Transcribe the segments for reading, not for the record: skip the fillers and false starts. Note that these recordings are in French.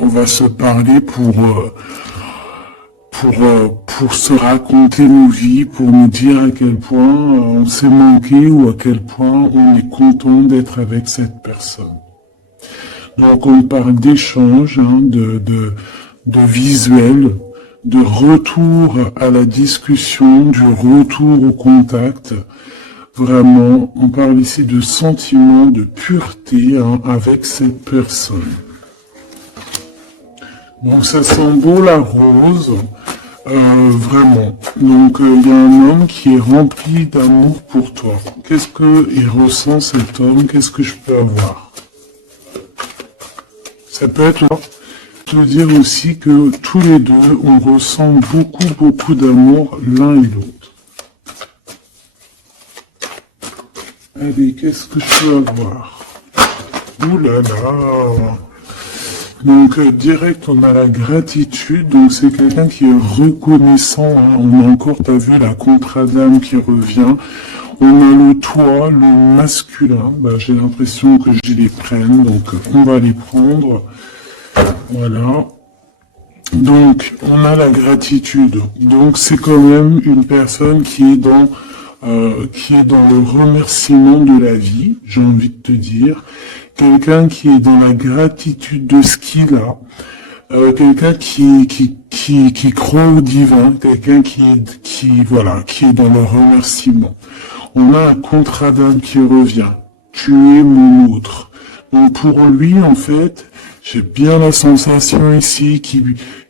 on va se parler pour se raconter nos vies, pour nous dire à quel point on s'est manqué ou à quel point on est content d'être avec cette personne. Donc on parle d'échange, hein, de visuel, de retour à la discussion, du retour au contact. Vraiment, on parle ici de sentiment de pureté, hein, avec cette personne. Donc ça sent beau la rose, vraiment. Donc il y a un homme qui est rempli d'amour pour toi. Qu'est-ce qu'il ressent cet homme? Qu'est-ce que je peux avoir? Ça peut être te dire aussi que tous les deux, on ressent beaucoup d'amour l'un et l'autre. Allez, qu'est-ce que je peux avoir? Ouh là là! Donc direct, on a la gratitude, donc c'est quelqu'un qui est reconnaissant, hein. On a encore, t'as vu, la contre-dame qui revient. On a le toit, le masculin, bah, j'ai l'impression que je les prenne, donc on va les prendre. Voilà. Donc, on a la gratitude. Donc, c'est quand même une personne qui est dans le remerciement de la vie, j'ai envie de te dire. Quelqu'un qui est dans la gratitude de ce qu'il a. Quelqu'un qui croit au divin. Quelqu'un qui est dans le remerciement. On a un contrat d'âme qui revient. Tu es mon autre. Donc, pour lui, en fait, j'ai bien la sensation ici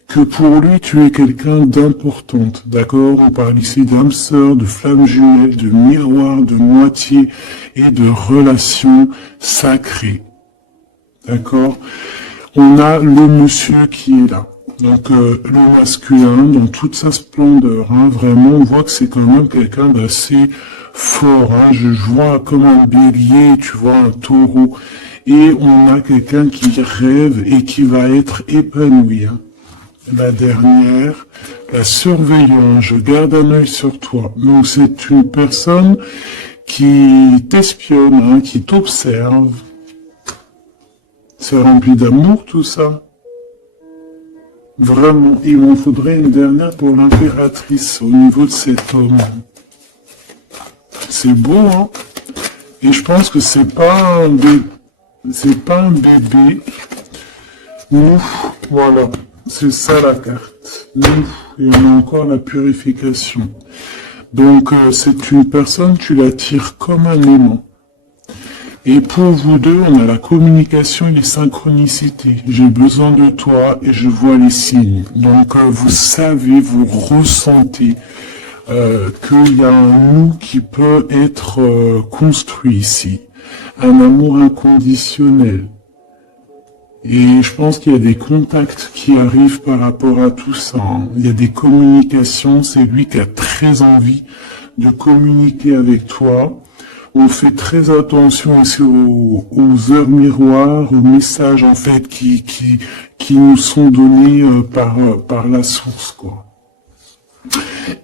que pour lui, tu es quelqu'un d'importante, d'accord? On parle ici d'âme sœur, de flamme jumelle, de miroir, de moitié et de relation sacrée, d'accord? On a le monsieur qui est là, donc le masculin dans toute sa splendeur, hein, vraiment, on voit que c'est quand même quelqu'un d'assez fort, hein, je vois comme un bélier, tu vois, un taureau, et on a quelqu'un qui rêve et qui va être épanoui, hein. La dernière, la surveillance, je garde un œil sur toi. Donc c'est une personne qui t'espionne, hein, qui t'observe. C'est rempli d'amour tout ça. Vraiment, il m'en faudrait une dernière pour l'impératrice au niveau de cet homme. C'est beau, hein? Et je pense que c'est pas un bébé. Ouf, voilà. C'est ça la carte. Et on a encore la purification. Donc c'est une personne, tu l'attires comme un aimant. Et pour vous deux, on a la communication et les synchronicités. J'ai besoin de toi et je vois les signes. Donc vous savez, vous ressentez qu'il y a un nous qui peut être construit ici. Un amour inconditionnel. Et je pense qu'il y a des contacts qui arrivent par rapport à tout ça, hein. Il y a des communications, c'est lui qui a très envie de communiquer avec toi. On fait très attention aussi aux heures miroirs, aux messages en fait qui nous sont donnés par la source, quoi.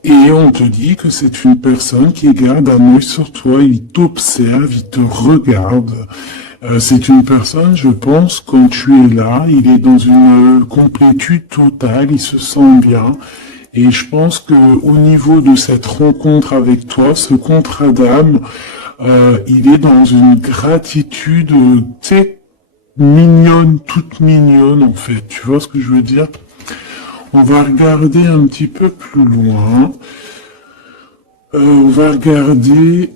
Et on te dit que c'est une personne qui garde un œil sur toi, il t'observe, il te regarde. C'est une personne, je pense, quand tu es là, il est dans une complétude totale, il se sent bien. Et je pense que au niveau de cette rencontre avec toi, ce contrat d'âme, il est dans une gratitude, tu sais, mignonne, toute mignonne en fait. Tu vois ce que je veux dire? On va regarder un petit peu plus loin. On va regarder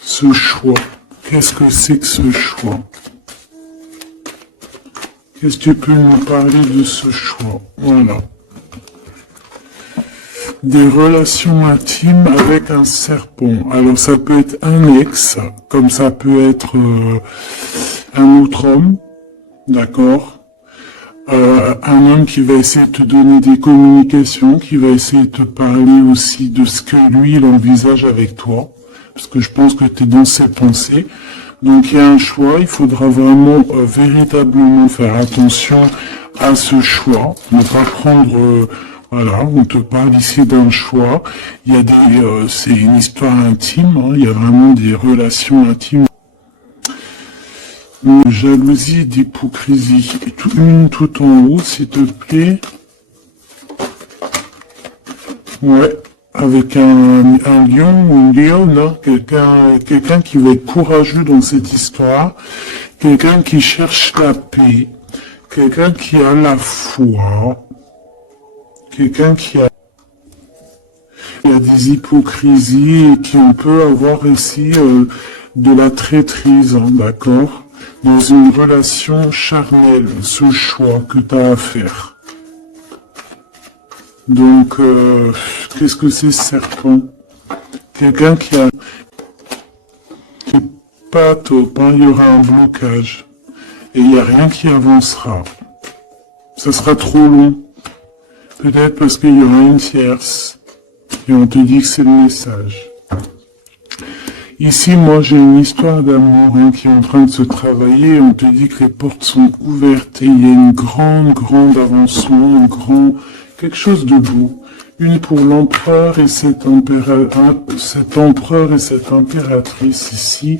ce choix. Qu'est-ce que c'est que ce choix? Qu'est-ce que tu peux nous parler de ce choix? Voilà. Des relations intimes avec un serpent. Alors ça peut être un ex, comme ça peut être un autre homme, d'accord? Un homme qui va essayer de te donner des communications, qui va essayer de te parler aussi de ce que lui, il envisage avec toi, parce que je pense que tu es dans ses pensées. Donc il y a un choix, il faudra vraiment véritablement faire attention à ce choix, ne pas prendre... voilà, on te parle ici d'un choix. Il y a c'est une histoire intime, hein, il y a vraiment des relations intimes. jalousie, d'hypocrisie. Une tout en haut, s'il te plaît. Ouais, avec un lion ou une lionne, hein, quelqu'un qui va être courageux dans cette histoire, quelqu'un qui cherche la paix, quelqu'un qui a la foi, quelqu'un qui a des hypocrisies et qui on peut avoir ici de la traîtrise, hein, d'accord? Dans une relation charnelle, ce choix que tu as à faire. Donc, qu'est-ce que c'est serpent? Quelqu'un qui a pas top, hein, il y aura un blocage. Et il n'y a rien qui avancera. Ça sera trop long. Peut-être parce qu'il y aura une tierce. Et on te dit que c'est le message. Ici, moi, j'ai une histoire d'amour hein, qui est en train de se travailler. On te dit que les portes sont ouvertes et il y a une grande avancement, quelque chose de beau. Une pour l'empereur et cet empereur et cette impératrice ici.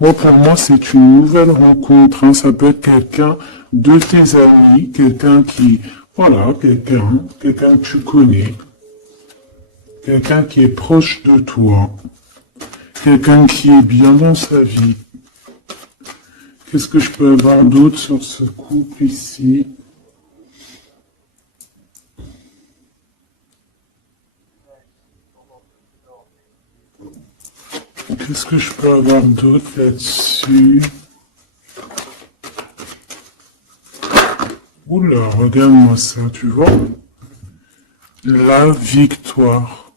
Moi, pour moi, c'est une nouvelle rencontre. Hein. Ça peut être quelqu'un de tes amis, quelqu'un qui, voilà, quelqu'un que tu connais, quelqu'un qui est proche de toi, quelqu'un qui est bien dans sa vie. Qu'est-ce que je peux avoir d'autre sur ce couple ici? Qu'est-ce que je peux avoir d'autre là-dessus? Oula, regarde-moi ça, tu vois? La victoire.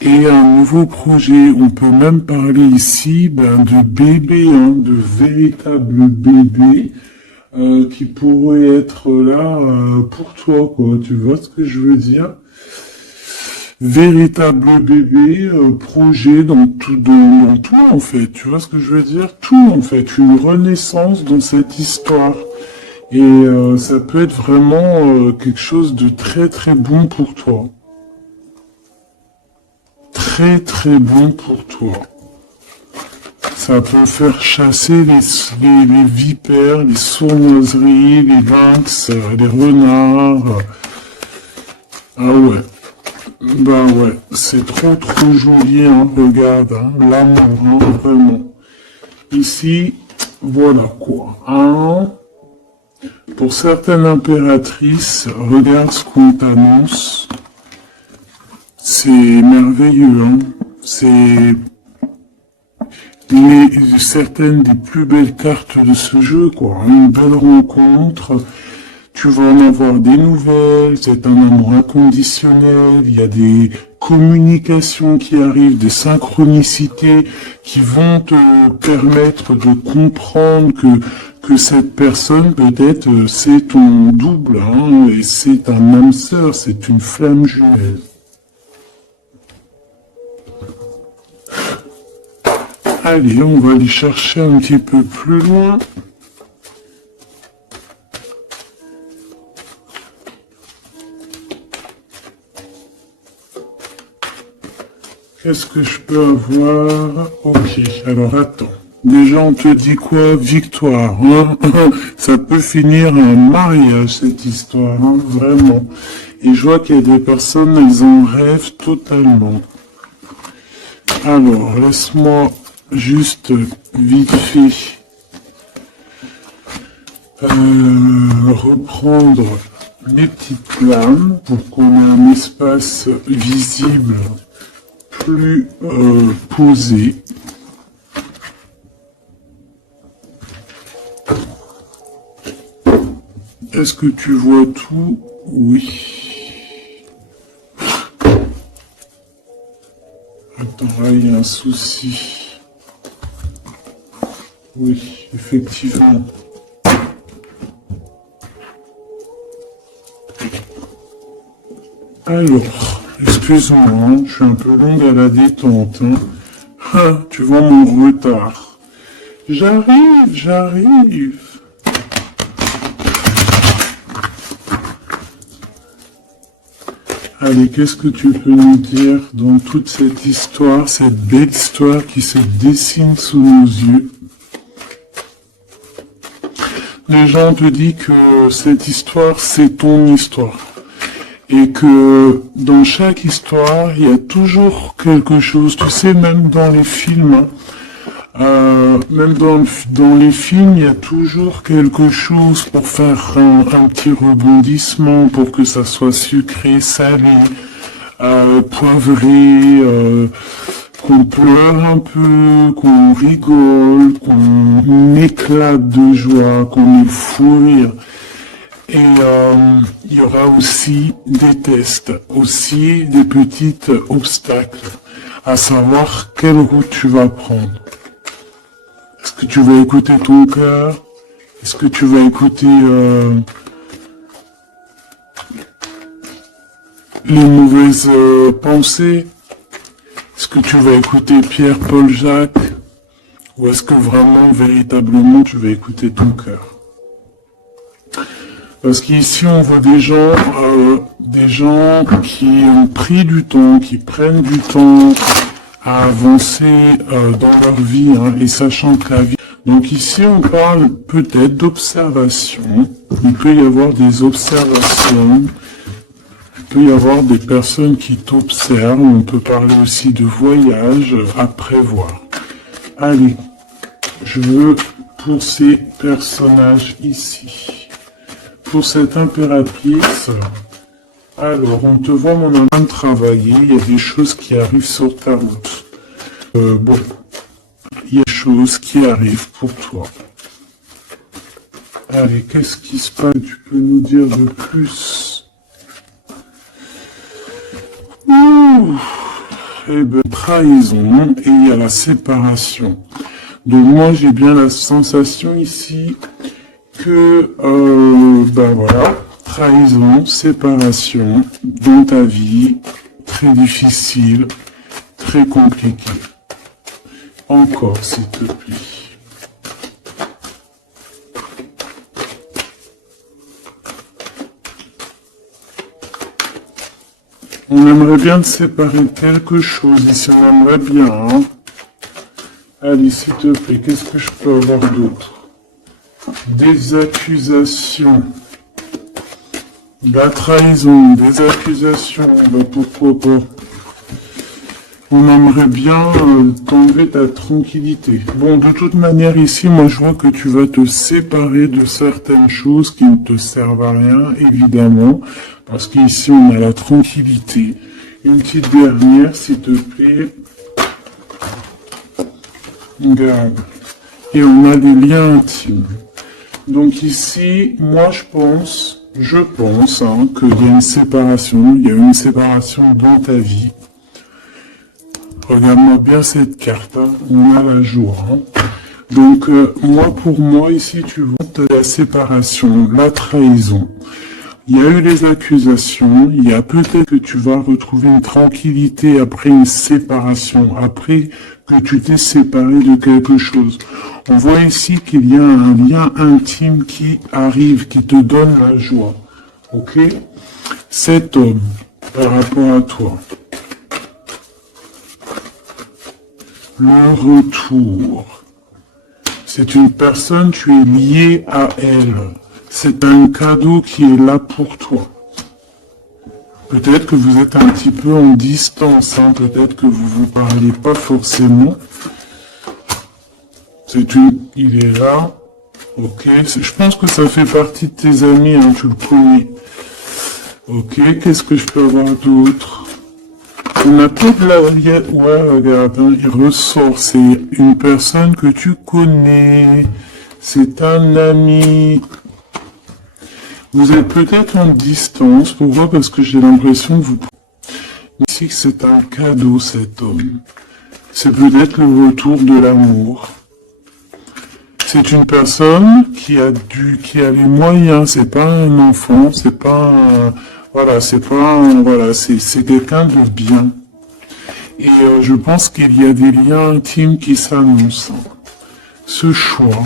Et un nouveau projet, on peut même parler ici de bébé, hein, de véritable bébé qui pourrait être là pour toi, quoi. Tu vois ce que je veux dire? Véritable bébé, projet dans tout en fait. Tu vois ce que je veux dire? Tout en fait, une renaissance dans cette histoire. Et ça peut être vraiment quelque chose de très bon pour toi. Très bon pour toi. Ça peut faire chasser les vipères, les sournoiseries, les lynx, les renards. Ah ouais. Bah ouais, c'est trop joli, hein, regarde, hein, l'amour, hein, vraiment. Ici, voilà quoi, hein. Pour certaines impératrices, regarde ce qu'on t'annonce. C'est merveilleux, hein. C'est certaines des plus belles cartes de ce jeu, quoi. Une belle rencontre. Tu vas en avoir des nouvelles, c'est un amour inconditionnel, il y a des communications qui arrivent, des synchronicités qui vont te permettre de comprendre que cette personne, peut-être, c'est ton double, hein, et c'est un âme sœur, c'est une flamme jumelle. Allez, on va aller chercher un petit peu plus loin. Qu'est-ce que je peux avoir? Ok, alors attends. Déjà, on te dit quoi? Victoire, hein. Ça peut finir en mariage, cette histoire, hein, vraiment. Et je vois qu'il y a des personnes, elles en rêvent totalement. Alors, laisse-moi juste vite fait reprendre mes petites lames pour qu'on ait un espace visible plus posé. Est-ce que tu vois tout? Oui. Attends, là, il y a un souci. Oui, effectivement. Alors, excuse-moi, hein, je suis un peu longue à la détente. Hein. Ah, tu vois mon retard. J'arrive. Allez, qu'est-ce que tu peux nous dire dans toute cette histoire, cette belle histoire qui se dessine sous nos yeux? les gens te disent que cette histoire, c'est ton histoire. Et que dans chaque histoire, il y a toujours quelque chose. Tu sais, même dans les films, même dans les films, il y a toujours quelque chose pour faire un petit rebondissement, pour que ça soit sucré, salé, poivré, qu'on pleure un peu, qu'on rigole, qu'on éclate de joie, qu'on ait fou rire. Et il y aura aussi des tests, aussi des petits obstacles, à savoir quelle route tu vas prendre. Est-ce que tu vas écouter ton cœur? Est-ce que tu vas écouter les mauvaises pensées? Est-ce que tu vas écouter Pierre, Paul, Jacques? Ou est-ce que vraiment, véritablement, tu vas écouter ton cœur? Parce qu'ici, on voit des gens qui ont pris du temps, qui prennent du temps à avancer dans leur vie, hein, et sachant que la vie... Donc ici, on parle peut-être d'observation. Il peut y avoir des observations. Il peut y avoir des personnes qui t'observent. On peut parler aussi de voyage à prévoir. Allez, je veux pour ces personnages ici. Pour cette impératrice, alors on te voit mon âme travailler, il y a des choses qui arrivent sur ta route. Bon, il y a des choses qui arrivent pour toi. Allez, qu'est-ce qui se passe? Tu peux nous dire de plus? Ouh, eh ben, trahison, et il y a la séparation. Donc moi j'ai bien la sensation ici que, ben voilà, trahison, séparation, dans ta vie, très difficile, très compliqué. Encore, s'il te plaît. On aimerait bien te séparer de quelque chose, ici on aimerait bien, hein. Allez, s'il te plaît, qu'est-ce que je peux avoir d'autre? Des accusations, la trahison, des accusations, bah pourquoi pas. On aimerait bien t'enlever ta tranquillité. Bon, de toute manière, ici, moi je vois que tu vas te séparer de certaines choses qui ne te servent à rien, évidemment, parce qu'ici on a la tranquillité. Une petite dernière, s'il te plaît. Regarde. Et on a des liens intimes. Donc ici, moi je pense, hein, qu'il y a une séparation, il y a une séparation dans ta vie. Regarde-moi bien cette carte, hein. On a la joie. Hein. Donc moi, pour moi, ici, tu vois la séparation, la trahison. Il y a eu les accusations, il y a peut-être que tu vas retrouver une tranquillité après une séparation, après que tu t'es séparé de quelque chose. On voit ici qu'il y a un lien intime qui arrive, qui te donne la joie. Ok? Cet homme, par rapport à toi. Le retour. C'est une personne, tu es lié à elle. C'est un cadeau qui est là pour toi. Peut-être que vous êtes un petit peu en distance, hein, peut-être que vous ne vous parlez pas forcément. Il est là. Ok, je pense que ça fait partie de tes amis, hein, tu le connais. Ok, qu'est-ce que je peux avoir d'autre? On a toute la... Ouais, regarde, hein, il ressort, c'est une personne que tu connais. C'est un ami. Vous êtes peut-être en distance, pourquoi? Parce que j'ai l'impression que vous... Ici, c'est un cadeau, cet homme. C'est peut-être le retour de l'amour. C'est une personne qui a les moyens, c'est pas un enfant, c'est pas un... Voilà, c'est pas un... Voilà, c'est quelqu'un de bien. Et je pense qu'il y a des liens intimes qui s'annoncent. Ce choix...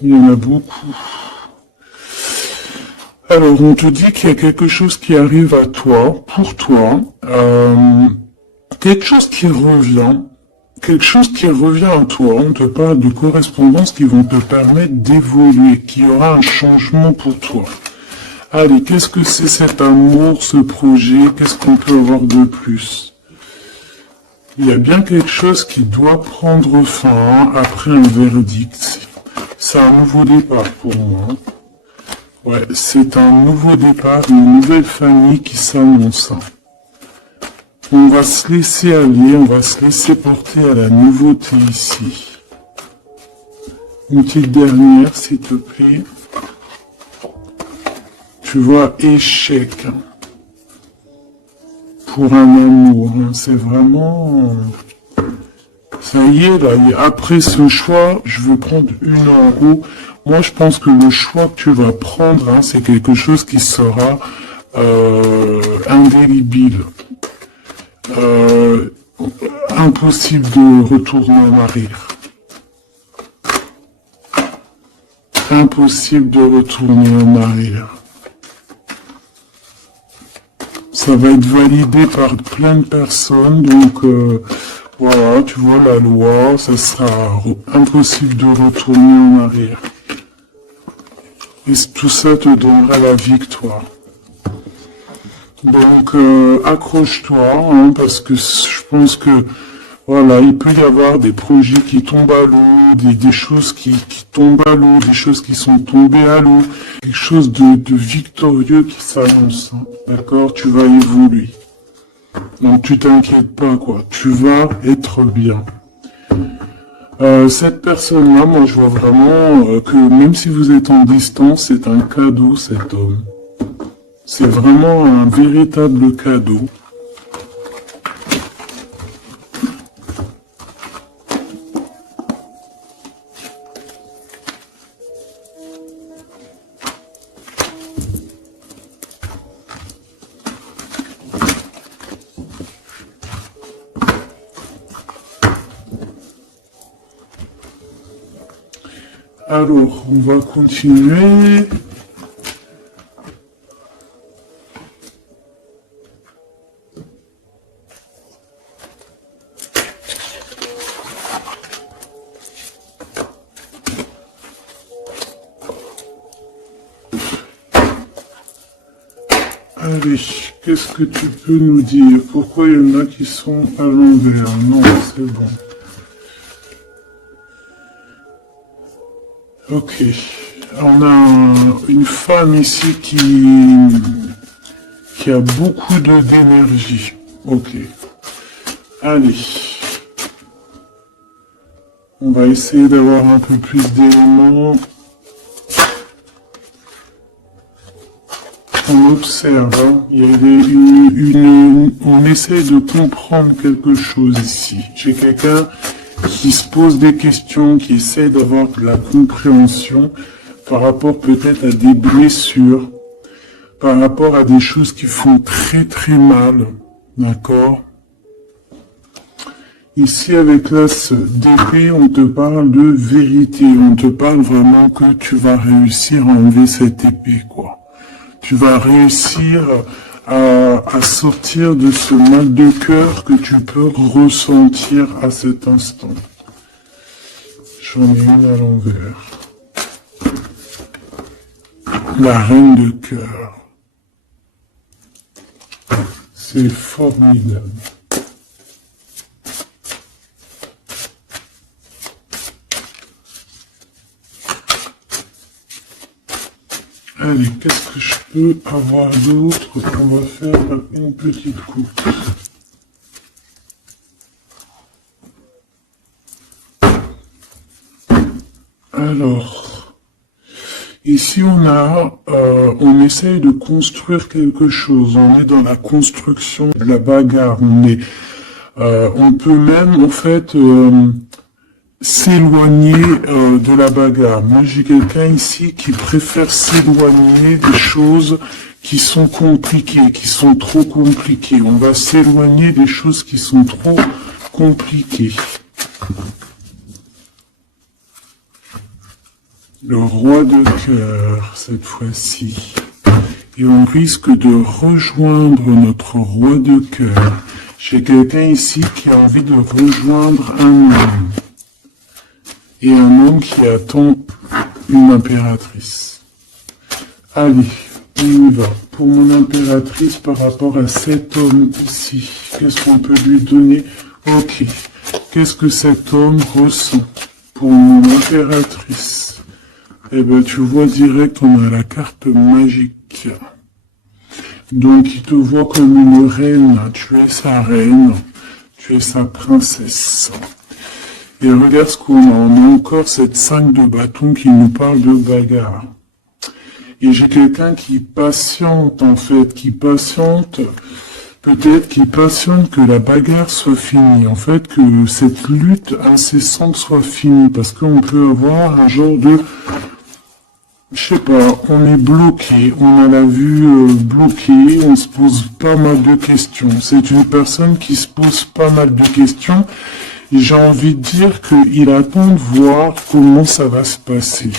Il y en a beaucoup. Alors, on te dit qu'il y a quelque chose qui arrive à toi, pour toi. quelque chose qui revient. Quelque chose qui revient à toi. On te parle de correspondances qui vont te permettre d'évoluer, qu'il y aura un changement pour toi. Allez, qu'est-ce que c'est cet amour, ce projet? Qu'est-ce qu'on peut avoir de plus? Il y a bien quelque chose qui doit prendre fin après un verdict. C'est un nouveau départ pour moi. Ouais, c'est un nouveau départ, une nouvelle famille qui s'annonce. On va se laisser aller, on va se laisser porter à la nouveauté ici. Une petite dernière, s'il te plaît. Tu vois, échec. Pour un amour, c'est vraiment... Ça y est, là, après ce choix, je veux prendre une en haut. Moi, je pense que le choix que tu vas prendre, c'est quelque chose qui sera indélébile. Impossible de retourner en arrière. Impossible de retourner en arrière. Ça va être validé par plein de personnes, donc voilà, tu vois la loi, ça sera impossible de retourner en arrière. Et tout ça te donnera la victoire. Donc accroche-toi, parce que je pense que voilà, il peut y avoir des projets qui tombent à l'eau, des choses qui tombent à l'eau, des choses qui sont tombées à l'eau, quelque chose de victorieux qui s'annonce, d'accord? Tu vas évoluer. Donc tu t'inquiètes pas, quoi. Tu vas être bien. Cette personne-là, moi je vois vraiment que même si vous êtes en distance, c'est un cadeau, cet homme. C'est vraiment un véritable cadeau. Alors, on va continuer. Allez, qu'est-ce que tu peux nous dire? Pourquoi il y en a qui sont à l'envers? Non, c'est bon. Ok, on a une femme ici qui a beaucoup d'énergie. Ok, allez. On va essayer d'avoir un peu plus d'éléments. On observe, il y a on essaie de comprendre quelque chose ici. J'ai quelqu'un qui se pose des questions, qui essaie d'avoir de la compréhension par rapport peut-être à des blessures, par rapport à des choses qui font très très mal, d'accord? Ici, avec l'as d'épée, on te parle de vérité, on te parle vraiment que tu vas réussir à enlever cette épée, quoi. Tu vas réussir à sortir de ce mal de cœur que tu peux ressentir à cet instant. J'en ai une à l'envers. La reine de cœur. C'est formidable. Allez, qu'est-ce que je peux avoir d'autre? On va faire une petite coupe. Alors, ici on essaye de construire quelque chose. On est dans la construction de la bagarre. On peut même en fait s'éloigner de la bagarre. Moi, j'ai quelqu'un ici qui préfère s'éloigner des choses qui sont compliquées, qui sont trop compliquées. On va s'éloigner des choses qui sont trop compliquées. Le roi de cœur, cette fois-ci. Et on risque de rejoindre notre roi de cœur J'ai quelqu'un ici qui a envie de rejoindre un homme. Et un homme qui attend une impératrice. Allez, on y va. Pour mon impératrice par rapport à cet homme ici, qu'est-ce qu'on peut lui donner? Ok. Qu'est-ce que cet homme ressent pour mon impératrice? Eh ben, tu vois direct, on a la carte magique. Donc, il te voit comme une reine. Tu es sa reine. Tu es sa princesse. Et regarde ce qu'on a. On a encore cette 5 de bâton qui nous parle de bagarre. Et j'ai quelqu'un qui patiente, en fait, qui patiente, peut-être qui patiente que la bagarre soit finie. En fait, que cette lutte incessante soit finie. Parce qu'on peut avoir un genre de... Je sais pas, on est bloqué, on a la vue bloquée, on se pose pas mal de questions. C'est une personne qui se pose pas mal de questions. Et j'ai envie de dire qu'il attend de voir comment ça va se passer.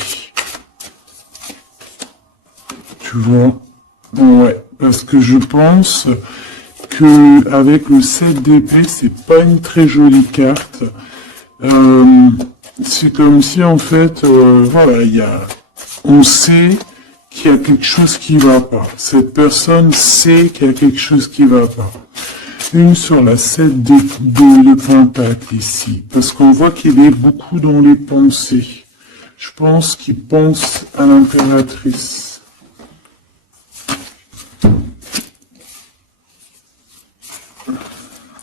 Tu vois? Ouais, parce que je pense que avec le 7 d'épée, c'est pas une très jolie carte. C'est comme si en fait, voilà, on sait qu'il y a quelque chose qui va pas. Cette personne sait qu'il y a quelque chose qui va pas. Une sur la 7 de pentacle ici, parce qu'on voit qu'il est beaucoup dans les pensées. Je pense qu'il pense à l'impératrice.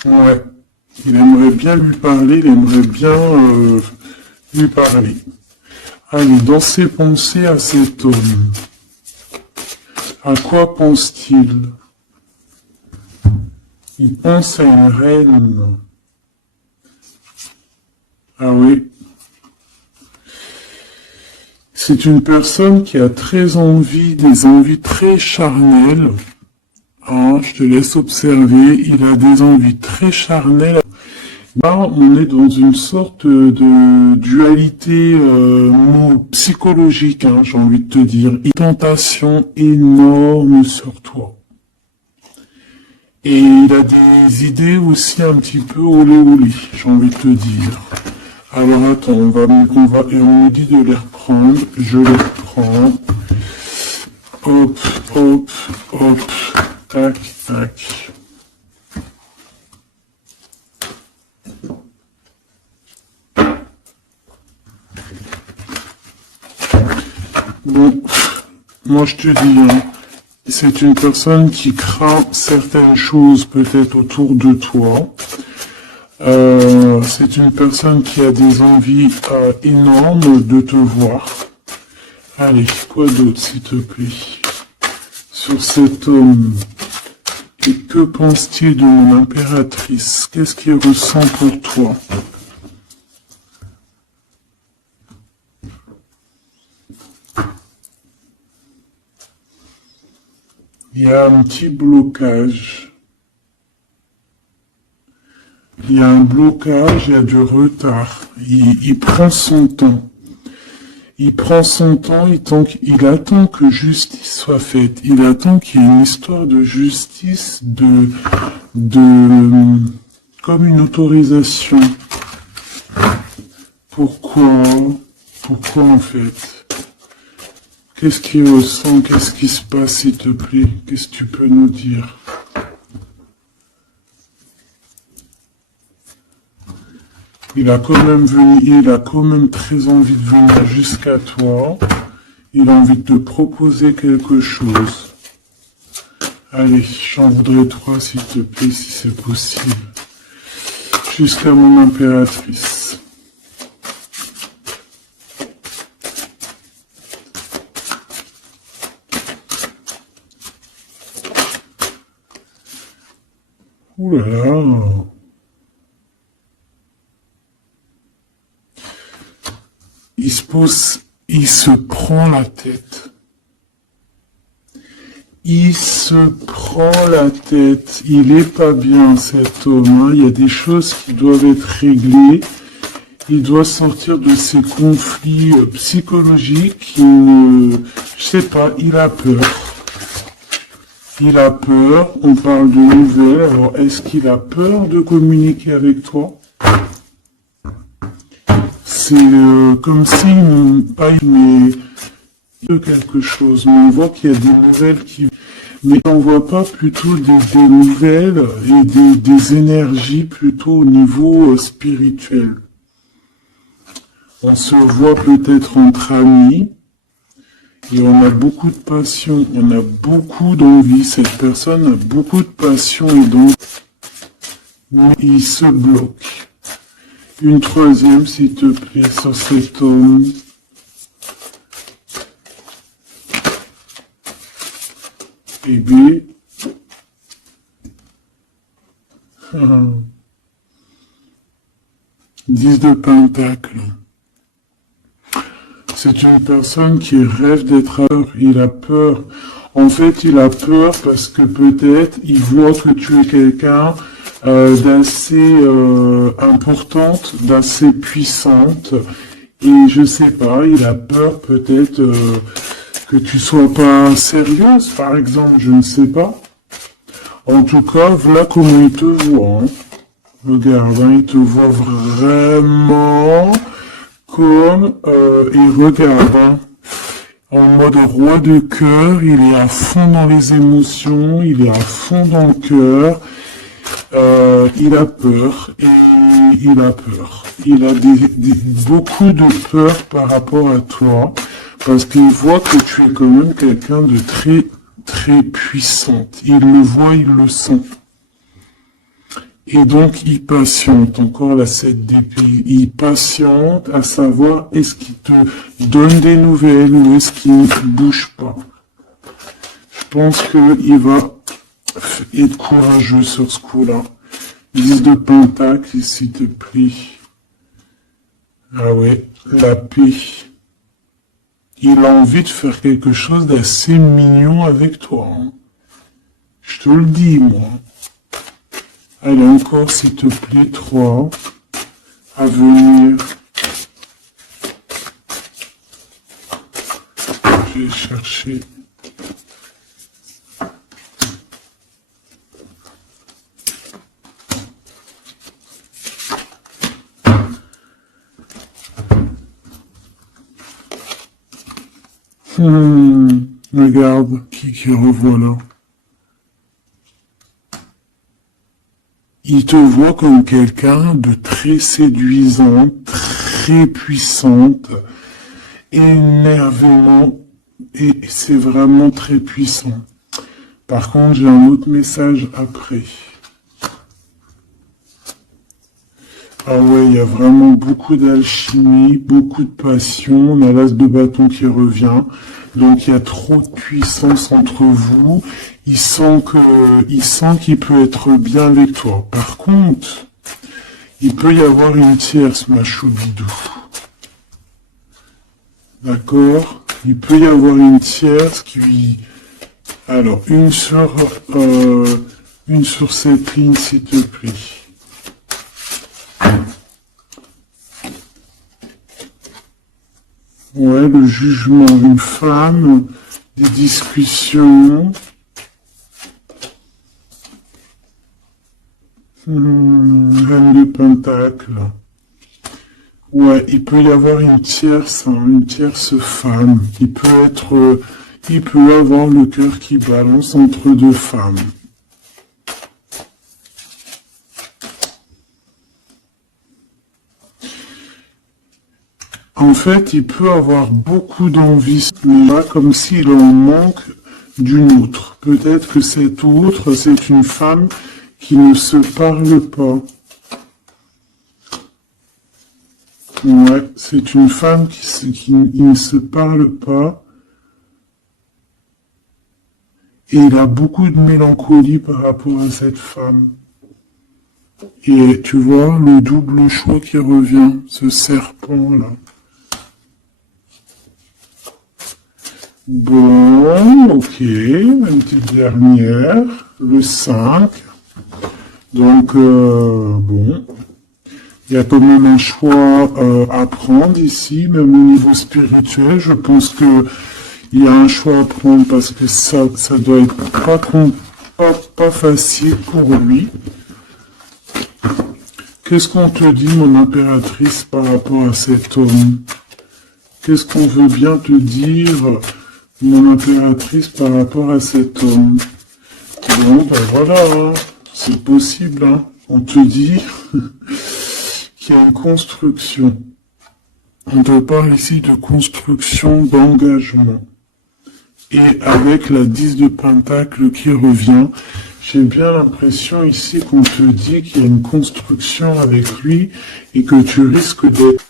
Ouais, il aimerait bien lui parler, il aimerait bien lui parler. Allez, dans ses pensées à cet homme, à quoi pense-t-il? Il pense à une reine. Ah oui. C'est une personne qui a très envie, des envies très charnelles. Ah, je te laisse observer, il a des envies très charnelles. Là, on est dans une sorte de dualité psychologique, hein, j'ai envie de te dire. Une tentation énorme sur toi. Et il a des idées aussi un petit peu olé olé, j'ai envie de te dire. Alors attends, on me dit de les reprendre, je les reprends. Hop, hop, hop, tac, tac. Bon, moi je te dis, hein, c'est une personne qui craint certaines choses peut-être autour de toi. C'est une personne qui a des envies énormes de te voir. Allez, quoi d'autre s'il te plaît? Sur cet homme, et que pense-t-il de mon impératrice? Qu'est-ce qu'il ressent pour toi? Il y a un petit blocage. Il y a un blocage, il y a du retard. Il prend son temps. Il prend son temps, il attend que justice soit faite. Il attend qu'il y ait une histoire de justice, comme une autorisation. Pourquoi en fait? Qu'est-ce qu'il ressent? Qu'est-ce qui se passe, s'il te plaît? Qu'est-ce que tu peux nous dire? Il a quand même très envie de venir jusqu'à toi. Il a envie de te proposer quelque chose. Allez, j'en voudrais 3, s'il te plaît, si c'est possible. Jusqu'à mon impératrice. Ouh là là. Il se prend la tête. Il se prend la tête. Il est pas bien, cet homme, hein. Il y a des choses qui doivent être réglées. Il doit sortir de ces conflits psychologiques. Je sais pas, il a peur. Il a peur, on parle de nouvelles, alors est-ce qu'il a peur de communiquer avec toi? C'est comme si, pas mais quelque chose, mais on voit qu'il y a des nouvelles qui... Mais on voit pas plutôt des nouvelles et des énergies plutôt au niveau spirituel. On se voit peut-être entre amis, et on a beaucoup de passion, on a beaucoup d'envie, cette personne a beaucoup de passion et donc, mais il se bloque. Une troisième, s'il te plaît, sur cet homme. Et B. 10 de Pentacle. C'est une personne qui rêve d'être à l'heure. Il a peur. En fait, il a peur parce que peut-être il voit que tu es quelqu'un d'assez importante, d'assez puissante. Et je sais pas, il a peur peut-être que tu sois pas sérieuse, par exemple, je ne sais pas. En tout cas, voilà comment il te voit. Hein. Regarde, hein, il te voit vraiment comme... et regarde, hein, en mode roi de cœur, il est à fond dans les émotions, il est à fond dans le cœur, il a peur, et il a peur. Il a beaucoup de peur par rapport à toi, parce qu'il voit que tu es quand même quelqu'un de très, très puissante. Il le voit, il le sent. Et donc, il patiente, encore la 7 d'épée, il patiente à savoir est-ce qu'il te donne des nouvelles ou est-ce qu'il ne bouge pas. Je pense qu'il va être courageux sur ce coup-là. 10 de Pentacle, s'il te plaît. Ah ouais, la paix. Il a envie de faire quelque chose d'assez mignon avec toi. Hein. Je te le dis, moi. Allez, encore, s'il te plaît, 3. À venir. Je vais chercher. Regarde, qui revoit là. Il te voit comme quelqu'un de très séduisant, très puissante, énervément, et c'est vraiment très puissant. Par contre, j'ai un autre message après. Ah ouais, il y a vraiment beaucoup d'alchimie, beaucoup de passion. On a l'as de bâton qui revient. Donc il y a trop de puissance entre vous. Il sent qu'il peut être bien avec toi. Par contre, il peut y avoir une tierce, ma choubidou. D'accord? Il peut y avoir une tierce qui... Alors, une sur cette ligne, s'il te plaît. Ouais, le jugement, une femme, des discussions. Reine de Pentacle. Ouais, il peut y avoir une tierce femme. Il peut avoir le cœur qui balance entre deux femmes. En fait, il peut avoir beaucoup d'envie, mais là, comme s'il en manque d'une autre. Peut-être que cette autre, c'est une femme qui ne se parle pas. Ouais, c'est une femme qui ne se parle pas. Et il a beaucoup de mélancolie par rapport à cette femme. Et tu vois, le double choix qui revient, ce serpent-là. Bon, ok, une petite dernière, le 5. Donc, bon, il y a quand même un choix à prendre ici, même au niveau spirituel. Je pense que il y a un choix à prendre parce que ça doit être pas facile pour lui. Qu'est-ce qu'on te dit, mon impératrice, par rapport à cet homme? Qu'est-ce qu'on veut bien te dire, mon impératrice, par rapport à cet homme? Bon, ben voilà, hein, c'est possible, hein. On te dit qu'il y a une construction. On te parle ici de construction, d'engagement. Et avec la 10 de Pentacle qui revient, j'ai bien l'impression ici qu'on te dit qu'il y a une construction avec lui et que tu risques d'être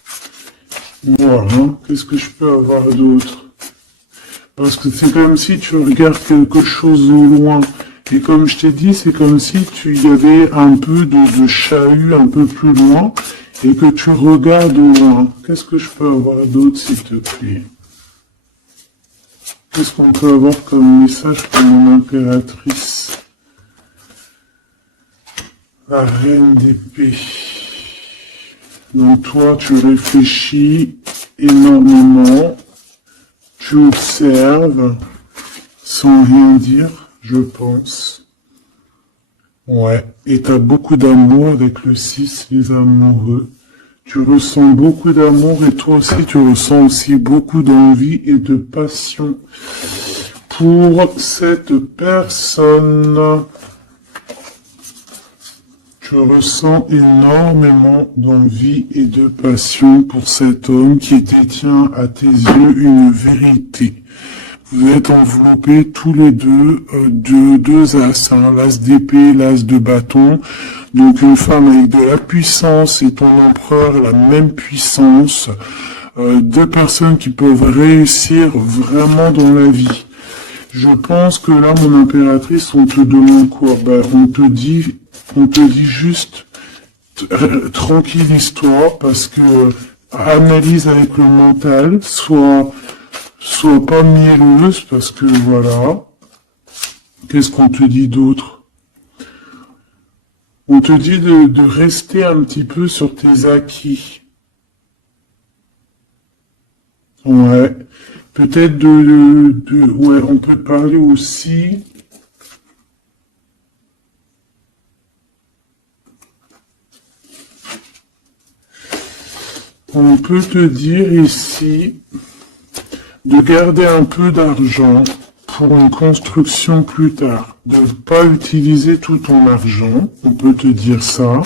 noir. Hein. Qu'est-ce que je peux avoir d'autre? Parce que c'est comme si tu regardes quelque chose au loin. Et comme je t'ai dit, c'est comme si il y avait un peu de chahut un peu plus loin et que tu regardes au loin. Qu'est-ce que je peux avoir d'autre, s'il te plaît? Qu'est-ce qu'on peut avoir comme message pour mon impératrice? La reine d'épée. Donc toi, tu réfléchis énormément, tu observes, sans rien dire, je pense. Ouais, et t'as beaucoup d'amour avec le 6, les amoureux. Tu ressens beaucoup d'amour et toi aussi, tu ressens aussi beaucoup d'envie et de passion pour cette personne. Tu ressens énormément d'envie et de passion pour cet homme qui détient à tes yeux une vérité. Vous êtes enveloppés tous les deux de deux as, hein, l'as d'épée, l'as de bâton. Donc une femme avec de la puissance et ton empereur la même puissance. Deux personnes qui peuvent réussir vraiment dans la vie. Je pense que là, mon impératrice, on te demande quoi? Ben, on te dit juste tranquillise-toi parce que analyse avec le mental, sois pas mielleuse parce que voilà. Qu'est-ce qu'on te dit d'autre? On te dit de rester un petit peu sur tes acquis. Ouais. Peut-être ouais, on peut parler aussi. On peut te dire ici de garder un peu d'argent pour une construction plus tard, de ne pas utiliser tout ton argent, on peut te dire ça.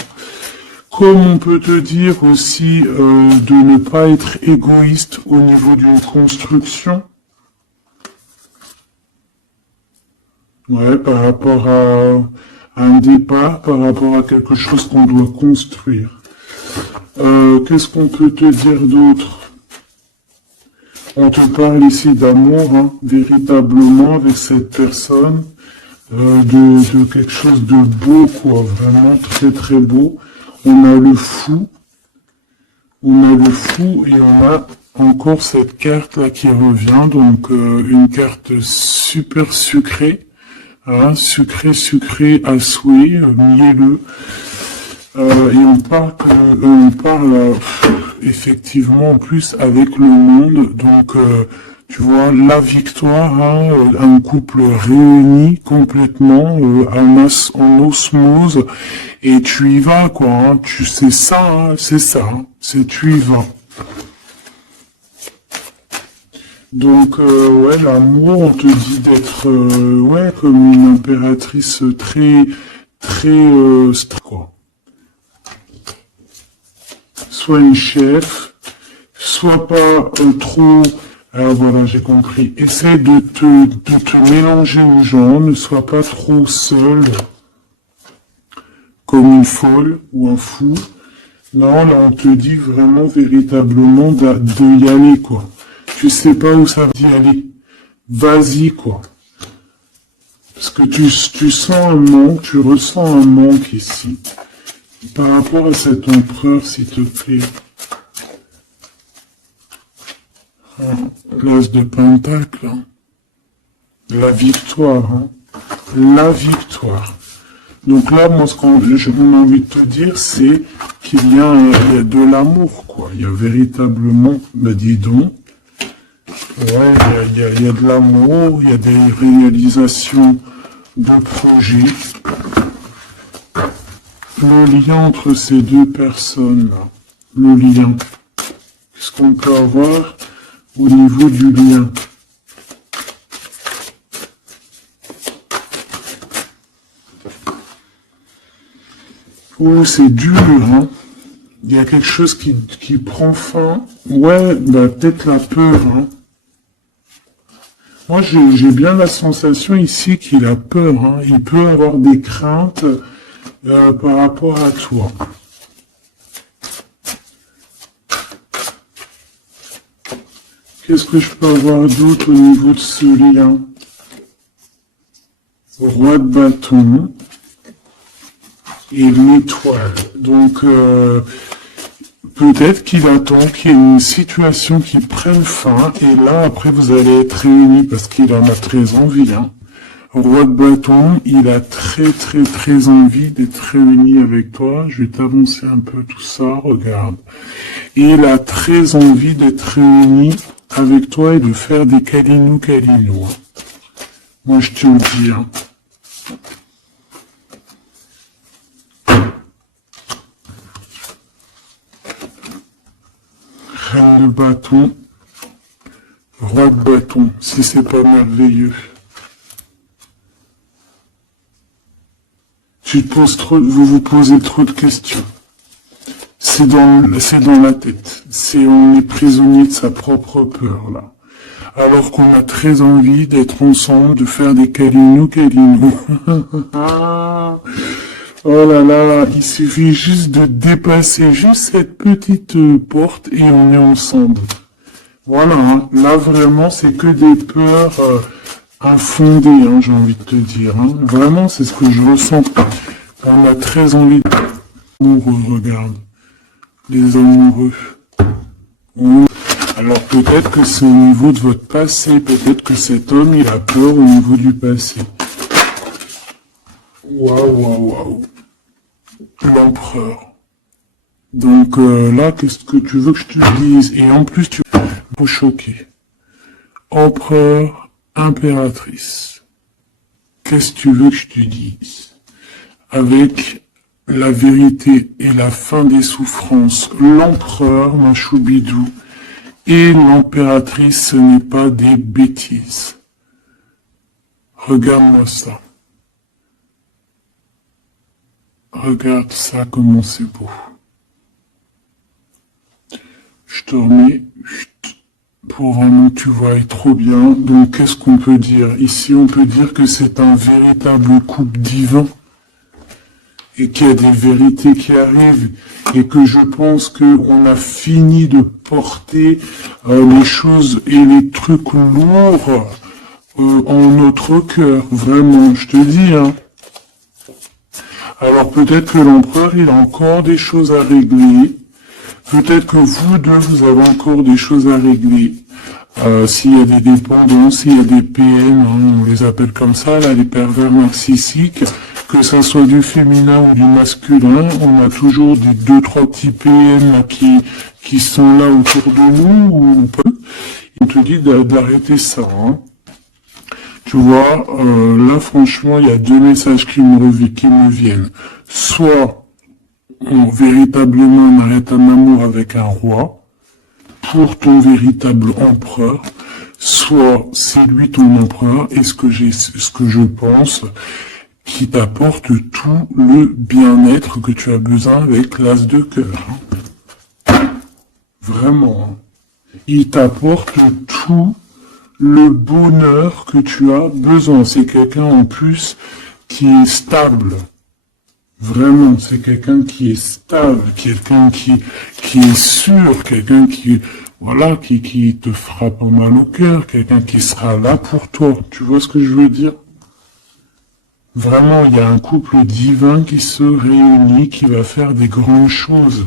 Comme on peut te dire aussi de ne pas être égoïste au niveau d'une construction. Ouais, par rapport à un départ, par rapport à quelque chose qu'on doit construire. Qu'est-ce qu'on peut te dire d'autre? On te parle ici d'amour, hein, véritablement, avec cette personne, de quelque chose de beau, quoi, vraiment très très beau. On a le fou, et on a encore cette carte-là qui revient, donc une carte super sucrée, hein, sucrée à souhait, mielleux. Et on parle effectivement en plus avec le monde, donc tu vois la victoire, hein, un couple réuni complètement en osmose, et tu y vas quoi, hein, tu sais ça, hein, c'est tu y vas. Donc ouais, l'amour, on te dit d'être ouais comme une impératrice très quoi. Soit une chef, soit pas trop... Alors voilà, j'ai compris. Essaie de te mélanger aux gens, ne sois pas trop seul, comme une folle ou un fou. Non, là on te dit vraiment, véritablement de y aller, quoi. Tu sais pas où ça va d'y aller. Vas-y, quoi. Parce que tu sens un manque, tu ressens un manque ici. Par rapport à cet empereur, s'il te plaît. L'as de Pentacle. Hein. La victoire. Hein. La victoire. Donc là, moi, ce qu'on a envie de te dire, c'est qu'il y a de l'amour, quoi. Il y a véritablement, bah dis donc, Ouais, il y a de l'amour, il y a des réalisations de projets. Le lien entre ces deux personnes-là, le lien, qu'est-ce qu'on peut avoir au niveau du lien? Oh, c'est dur, hein. Il y a quelque chose qui prend fin. Ouais, bah, peut-être la peur, hein. Moi, j'ai bien la sensation ici qu'il a peur, hein. Il peut avoir des craintes par rapport à toi. Qu'est-ce que je peux avoir d'autre au niveau de ce lien? Roi de bâton et l'étoile. Donc, peut-être qu'il attend qu'il y ait une situation qui prenne fin, et là, après, vous allez être réunis, parce qu'il en a très envie, hein. Roi de bâton, il a très envie d'être réuni avec toi. Je vais t'avancer un peu tout ça, regarde. Et il a très envie d'être réuni avec toi et de faire des câlinou. Moi, je te le dis, hein. Reine de bâton, roi de bâton, si c'est pas merveilleux. Vous vous posez trop de questions. C'est dans la tête. On est prisonnier de sa propre peur, là. Alors qu'on a très envie d'être ensemble, de faire des câlinou. Oh là là, il suffit juste de dépasser juste cette petite porte et on est ensemble. Voilà, hein. Là vraiment c'est que des peurs infondées, hein, j'ai envie de te dire. Hein. Vraiment c'est ce que je ressens. On a très envie d'amoureux, regarde. Les amoureux. Alors peut-être que c'est au niveau de votre passé, peut-être que cet homme il a peur au niveau du passé. Waouh. L'empereur. Donc là, qu'est-ce que tu veux que je te dise? Et en plus, tu vas vous choquer. Empereur, impératrice. Qu'est-ce que tu veux que je te dise? Avec la vérité et la fin des souffrances, l'empereur, ma choubidou, et l'impératrice, ce n'est pas des bêtises. Regarde-moi ça. Regarde ça, comment c'est beau. Je te remets pour vraiment que tu vois trop bien. Donc, qu'est-ce qu'on peut dire? Ici, on peut dire que c'est un véritable couple divin et qu'il y a des vérités qui arrivent et que je pense qu'on a fini de porter les choses et les trucs lourds en notre cœur. Vraiment, je te dis, hein. Alors peut-être que l'empereur, il a encore des choses à régler. Peut-être que vous deux, vous avez encore des choses à régler. S'il y a des dépendances, s'il y a des PM, hein, on les appelle comme ça, là, les pervers narcissiques, que ça soit du féminin ou du masculin, on a toujours des 2-3 petits PM là, qui sont là autour de nous, ou pas. Il te dit d'arrêter ça, hein. Tu vois, là franchement, il y a deux messages qui me viennent. Soit, véritablement, on arrête un amour avec un roi, pour ton véritable empereur, soit c'est lui ton empereur, et ce que je pense, qui t'apporte tout le bien-être que tu as besoin avec l'as de cœur. Vraiment. Il t'apporte tout le bonheur que tu as besoin. C'est quelqu'un en plus qui est stable. Vraiment, c'est quelqu'un qui est stable, quelqu'un qui est sûr, quelqu'un qui, voilà, qui te fera pas mal au cœur, quelqu'un qui sera là pour toi. Tu vois ce que je veux dire? Vraiment, il y a un couple divin qui se réunit, qui va faire des grandes choses.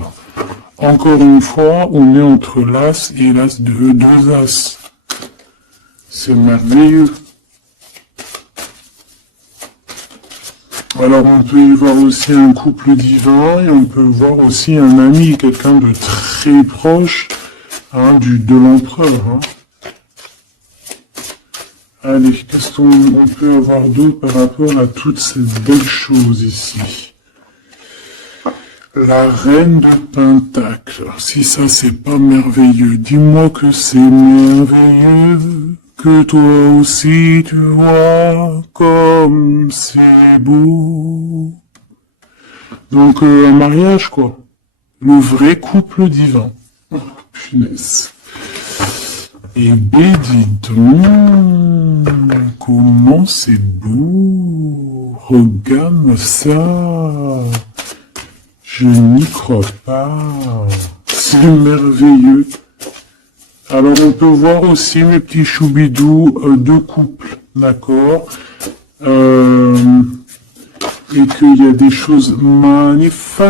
Encore une fois, on est entre l'as et l'as de deux as. C'est merveilleux. Alors on peut y voir aussi un couple divin et on peut voir aussi un ami, quelqu'un de très proche, hein, de l'empereur. Hein. Allez, qu'est-ce qu'on peut avoir d'autre par rapport à toutes ces belles choses ici? La reine de Pentacle. Si ça c'est pas merveilleux, dis-moi que c'est merveilleux, que toi aussi tu vois comme c'est beau. Donc un mariage quoi. Le vrai couple divin. Oh, punaise. Et B, dis donc, comment c'est beau. Regarde ça. Je n'y crois pas. C'est merveilleux. Alors on peut voir aussi mes petits choubidous de couple, d'accord, et qu'il y a des choses magnifiques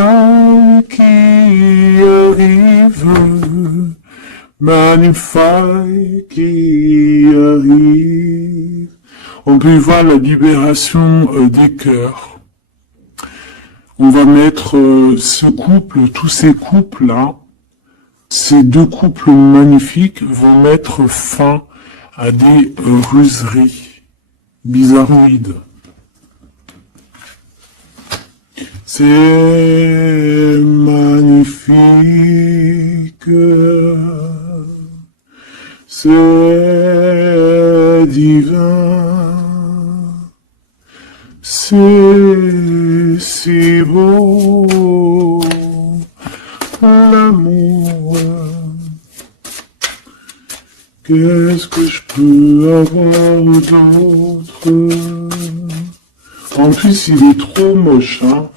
qui arrivent. Magnifique qui arrive. On peut voir la libération des cœurs. On va mettre ce couple, tous ces couples-là, ces deux couples magnifiques vont mettre fin à des ruseries bizarroïdes. C'est magnifique. C'est divin, c'est si beau, l'amour. Qu'est-ce que je peux avoir d'autre? En plus, il est trop moche, hein.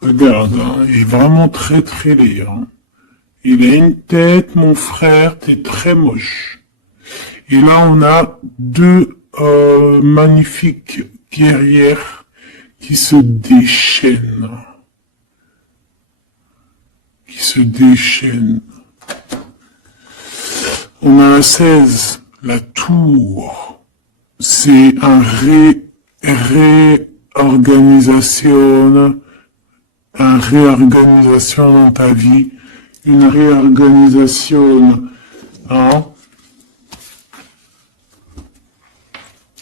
Regarde, hein, il est vraiment très très laid, hein. Il a une tête, mon frère, t'es très moche. Et là, on a deux magnifiques guerrières qui se déchaînent. On a la 16, la tour. C'est un réorganisation dans ta vie. Une réorganisation, hein.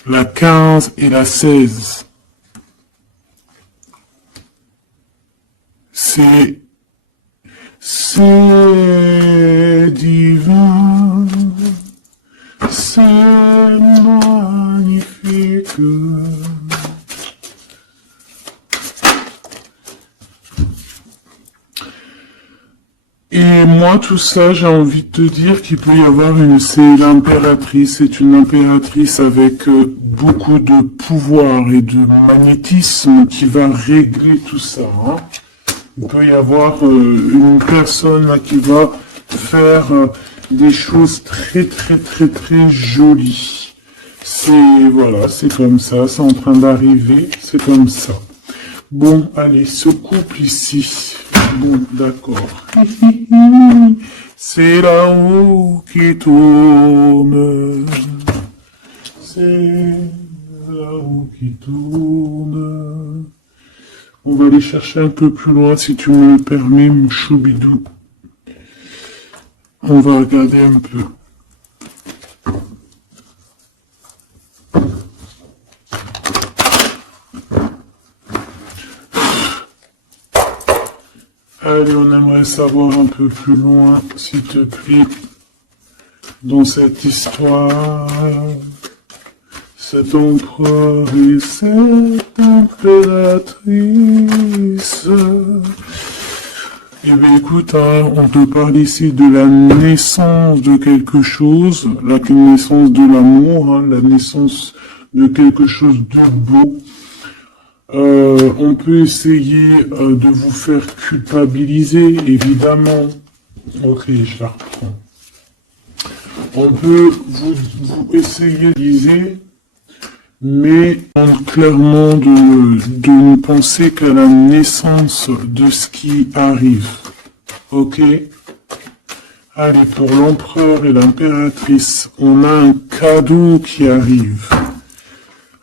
La 15 et la 16. C'est divin, c'est magnifique. Et moi, tout ça, j'ai envie de te dire qu'il peut y avoir c'est l'impératrice, c'est une impératrice avec beaucoup de pouvoir et de magnétisme qui va régler tout ça, hein. Il peut y avoir une personne là, qui va faire des choses très très très très jolies. Voilà, c'est comme ça, c'est en train d'arriver, c'est comme ça. Bon, allez, ce couple ici. Bon, d'accord. C'est là-haut qui tourne. C'est là-haut qui tourne. On va aller chercher un peu plus loin, si tu me le permets, mon choubidou. On va regarder un peu. Allez, on aimerait savoir un peu plus loin, s'il te plaît, dans cette histoire. Cet empereur et cette impératrice. Eh bien, écoute, hein, on te parle ici de la naissance de quelque chose, la naissance de l'amour, hein, la naissance de quelque chose de beau. On peut essayer de vous faire culpabiliser, évidemment. Ok, je la reprends. On peut vous essayer de mais clairement de ne penser qu'à la naissance de ce qui arrive. Ok? Allez, pour l'empereur et l'impératrice, on a un cadeau qui arrive.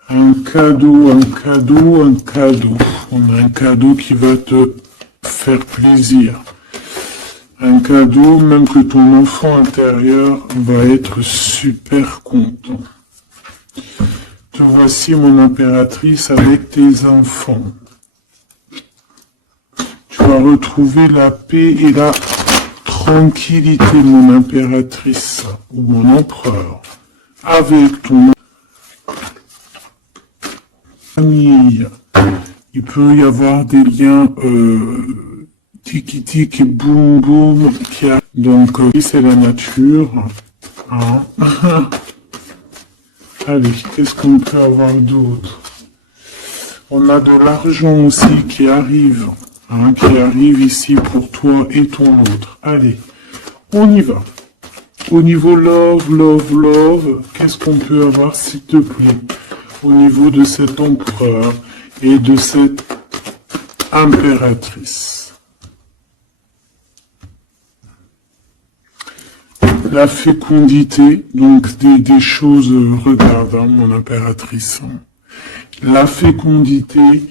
Un cadeau. On a un cadeau qui va te faire plaisir. Un cadeau, même que ton enfant intérieur va être super content. Te voici, mon impératrice, avec tes enfants. Tu vas retrouver la paix et la tranquillité, mon impératrice, ou mon empereur, avec ton famille. Il peut y avoir des liens tiki-tiki, boum-boum, qui a... Donc, c'est la nature. Hein. Allez, qu'est-ce qu'on peut avoir d'autre? On a de l'argent aussi qui arrive. Hein, qui arrive ici pour toi et ton autre. Allez, on y va. Au niveau love, qu'est-ce qu'on peut avoir, s'il te plaît, au niveau de cet empereur et de cette impératrice? La fécondité, donc des choses, regarde, hein, mon impératrice. La fécondité,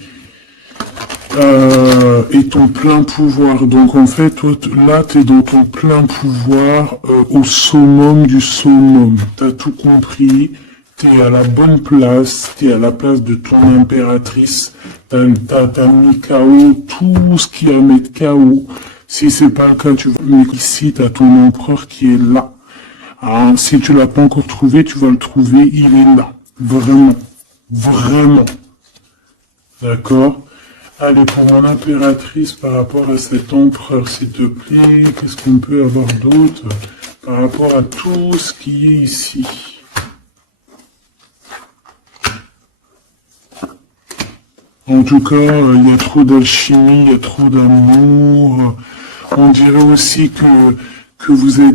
et ton plein pouvoir. Donc en fait, toi, là, tu es dans ton plein pouvoir, au summum du summum. Tu as tout compris, tu es à la bonne place, tu es à la place de ton impératrice, t'as mis KO tout ce qui a à mettre KO. Si c'est pas le cas, tu vas mais ici, tu as ton empereur qui est là. Alors, si tu l'as pas encore trouvé, tu vas le trouver, il est là. Vraiment. Vraiment. D'accord? Allez, pour mon impératrice, par rapport à cet empereur, s'il te plaît, qu'est-ce qu'on peut avoir d'autre par rapport à tout ce qui est ici? En tout cas, il y a trop d'alchimie, il y a trop d'amour. On dirait aussi que vous êtes...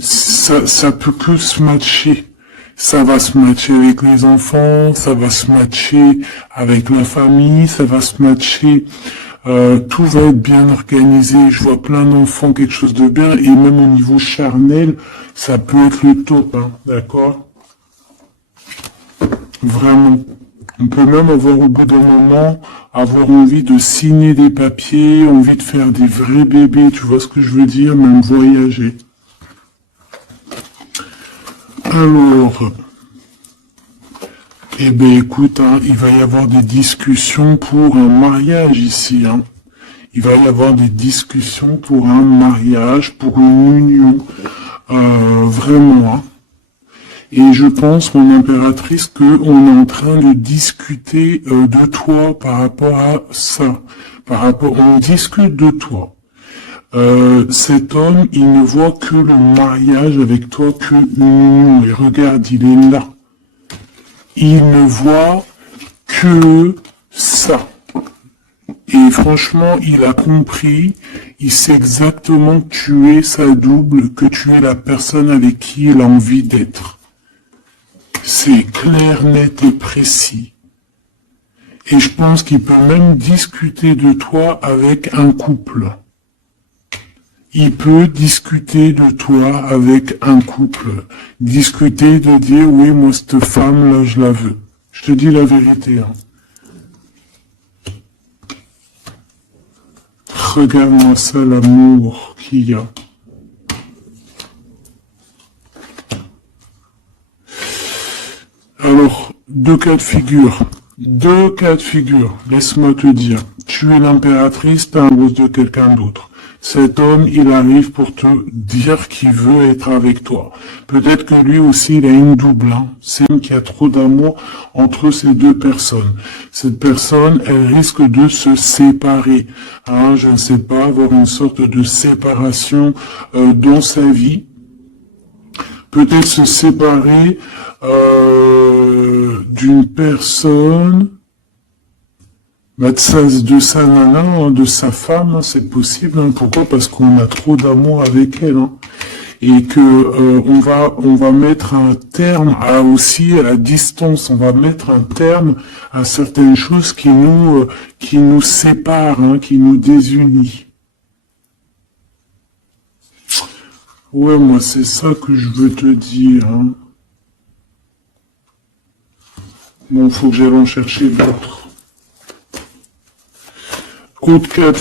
Ça peut que se matcher. Ça va se matcher avec les enfants, ça va se matcher avec la famille, ça va se matcher, tout va être bien organisé. Je vois plein d'enfants, quelque chose de bien, et même au niveau charnel, ça peut être le top, hein, d'accord? Vraiment. On peut même avoir au bout d'un moment, avoir envie de signer des papiers, envie de faire des vrais bébés, tu vois ce que je veux dire, même voyager. Alors, eh ben écoute, hein, il va y avoir des discussions pour un mariage ici. Hein. Il va y avoir des discussions pour un mariage, pour une union, vraiment. Hein. Et je pense, mon impératrice, qu'on est en train de discuter de toi par rapport à ça. On discute de toi. Cet homme, il ne voit que le mariage avec toi, qu'une union. Et regarde, il est là. Il ne voit que ça. Et franchement, il a compris, il sait exactement que tu es sa double, que tu es la personne avec qui il a envie d'être. C'est clair, net et précis. Et je pense qu'il peut même discuter de toi avec un couple. Il peut discuter de toi avec un couple. Discuter de dire, oui, moi, cette femme-là, je la veux. Je te dis la vérité. Hein. Regarde-moi ça, l'amour qu'il y a. Alors, deux cas de figure. Laisse-moi te dire. Tu es l'impératrice, t'es amoureuse de quelqu'un d'autre. Cet homme, il arrive pour te dire qu'il veut être avec toi. Peut-être que lui aussi, il a une double. Hein. C'est qu'il y a trop d'amour entre ces deux personnes. Cette personne, elle risque de se séparer. Hein, je ne sais pas, avoir une sorte de séparation dans sa vie. Peut-être se séparer d'une personne... de sa nana, de sa femme, hein, c'est possible. Hein. Pourquoi? Parce qu'on a trop d'amour avec elle. Hein. Et que on va mettre un terme aussi à la distance. On va mettre un terme à certaines choses qui nous séparent, hein, qui nous désunissent. Ouais, moi, c'est ça que je veux te dire. Hein. Bon, faut que j'aille en chercher d'autres. Autre cas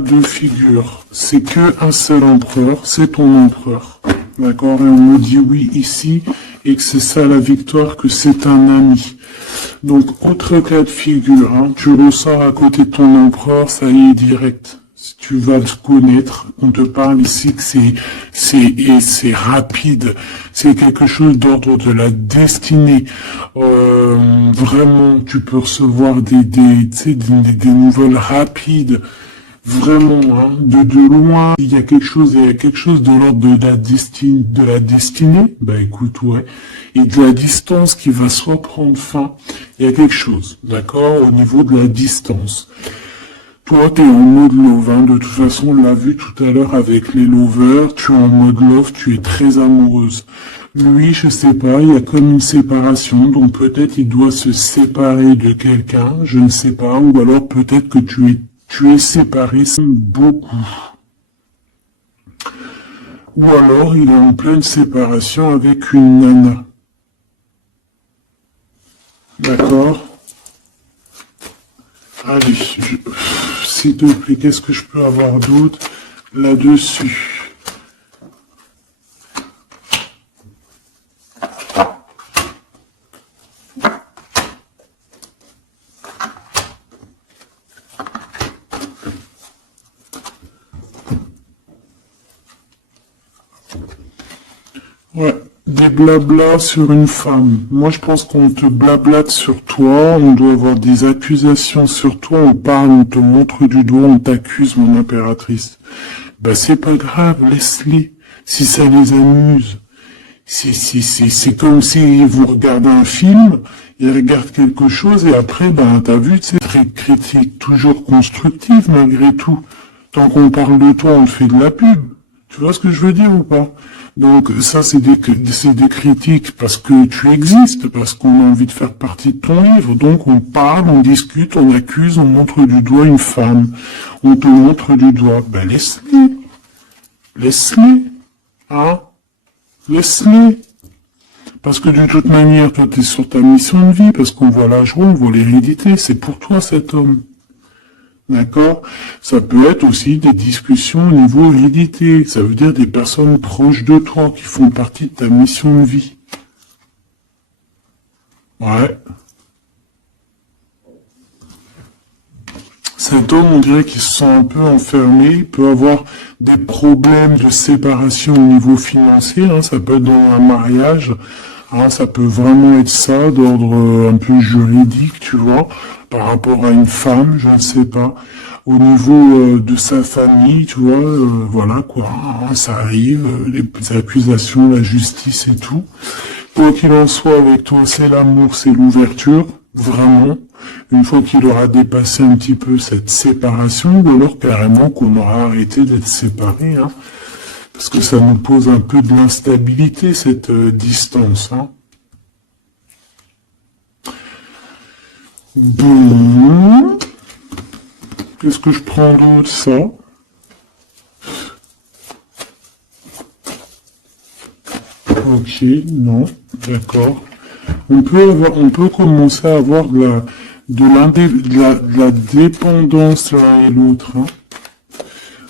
de figure, c'est que un seul empereur, c'est ton empereur. D'accord? Et on me dit oui ici, et que c'est ça la victoire, que c'est un ami. Donc, autre cas de figure, hein, tu ressors à côté de ton empereur, ça y est, direct. Si tu vas le connaître, on te parle ici que c'est rapide, c'est quelque chose d'ordre de la destinée. Vraiment, tu peux recevoir tu sais, des nouvelles rapides. Vraiment, hein, de loin, il y a quelque chose de l'ordre de la destinée. Bah écoute, ouais. Et de la distance qui va soit prendre fin. Il y a quelque chose, d'accord, au niveau de la distance. Toi, t'es en mode love, hein. De toute façon, on l'a vu tout à l'heure avec les lovers. Tu es en mode love, tu es très amoureuse. Lui, je sais pas, il y a comme une séparation, donc peut-être il doit se séparer de quelqu'un, je ne sais pas, ou alors peut-être que tu es séparé beaucoup. Ou alors il est en pleine séparation avec une nana. D'accord? Allez, s'il te plaît, qu'est-ce que je peux avoir d'autre là-dessus? Ouais, des blablas sur une femme. Moi, je pense qu'on te blablate sur toi, on doit avoir des accusations sur toi, on parle, on te montre du doigt, on t'accuse, mon impératrice. Bah, c'est pas grave, laisse-les, si ça les amuse. C'est comme si vous regardez un film, ils regardent quelque chose, et après, ben, t'as vu, c'est très critique, toujours constructive, malgré tout. Tant qu'on parle de toi, on fait de la pub. Tu vois ce que je veux dire ou pas? Donc ça, c'est des critiques parce que tu existes, parce qu'on a envie de faire partie de ton livre. Donc on parle, on discute, on accuse, on montre du doigt une femme. On te montre du doigt. Ben laisse-les. Laisse-les. Hein? Laisse-les. Parce que de toute manière, toi, t'es sur ta mission de vie, parce qu'on voit la joie, on voit l'hérédité. C'est pour toi, cet homme. D'accord? Ça peut être aussi des discussions au niveau hérédité. Ça veut dire des personnes proches de toi qui font partie de ta mission de vie. Ouais. Cet homme, on dirait qu'il se sent un peu enfermé, il peut avoir des problèmes de séparation au niveau financier, hein, ça peut être dans un mariage, hein, ça peut vraiment être ça, d'ordre un peu juridique, tu vois, par rapport à une femme, je ne sais pas. Au niveau de sa famille, tu vois, voilà quoi, hein, ça arrive, les accusations, la justice et tout. Quoi qu'il en soit, avec toi, c'est l'amour, c'est l'ouverture, vraiment. Une fois qu'il aura dépassé un petit peu cette séparation, ou alors carrément qu'on aura arrêté d'être séparés, hein, parce que ça nous pose un peu de l'instabilité, cette distance. Hein. Bon, qu'est-ce que je prends d'autre, ça? Ok, non, d'accord. On peut commencer à avoir de la dépendance l'un et l'autre. Hein.